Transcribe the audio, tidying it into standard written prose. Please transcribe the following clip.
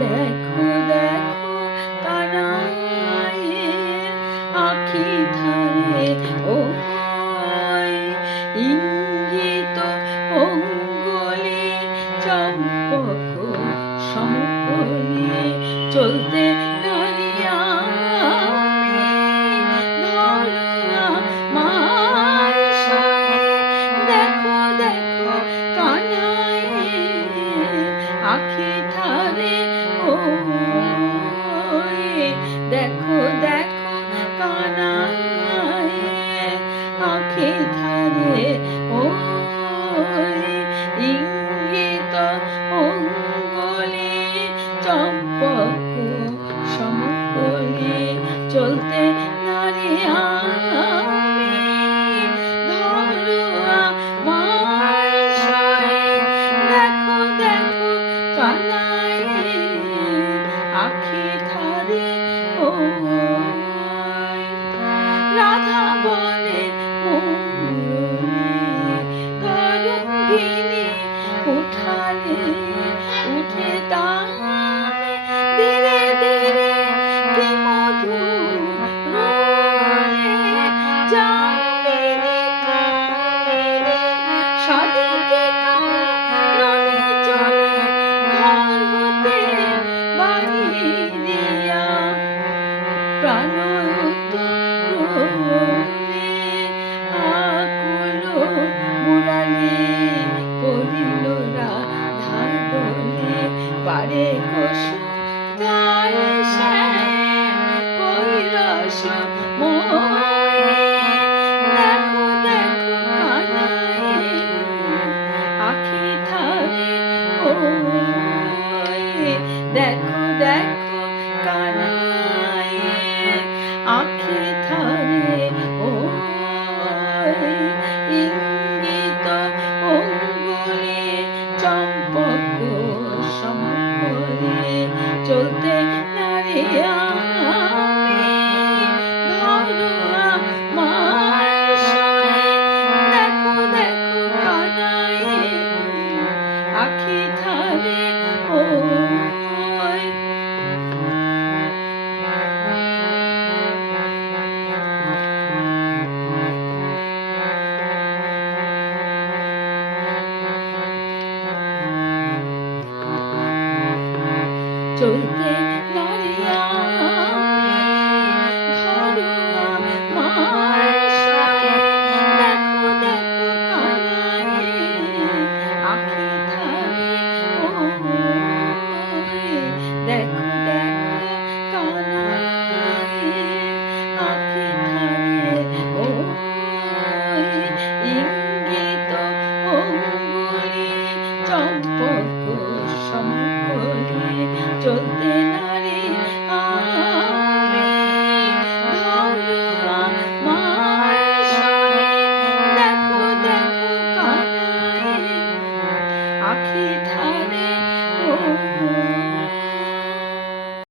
দেখো দেখো কানাইয়ের আখি ধারে ওই ইঙ্গিত অঙ্গুলি চম্পক সমকলি চলতে নারি আমি ধরা মার সায়ে। দেখো দেখো কানাইয়ের আখি ধারে ওই দেখো দেখো কানাইয়ের আখি ধারে ওই ইঙ্গিত অঙ্গুলি চম্পক সমকলি চলতে নারি আমি ধরুয়া মার সায়ে। দেখো দেখো কানাইয়ের আখি ধারে ওই রাধা বলে মুরলী তরঙ্গিনী উঠালে উঠে তালে ধীরে ধীরে কি মধুর রোলে যামিনী কামিনী সাদিকে কাননে চলে ঘর হতে বাহিরিয়া প্রাণোত্তরণে আকুল মুরালি পড়িল রাধার দোলে পারে কুসুম তার শ্যাম কৈলাস ময়ে। দেখো দেখো কানাইয়ের আখি ধারে ওই দেখো দেখো কানাইয়ের আখি ধারে ওই ইঙ্গিত অঙ্গুলি চম্পক সমকলি চলতে নারি আমি ধরুয়া মার সায়ে। দেখো দেখো কানাইয়ের আখি ধারে ওই চলতে নারি আমি ধরুয়া মার সায়ে। দেখো দেখো কানাইয়ের আখি ধারে ওই দেখো দেখো কানাইয়ের আখি ধারে ওই ইঙ্গিত অঙ্গুলি চম্পক সমকলি চলতে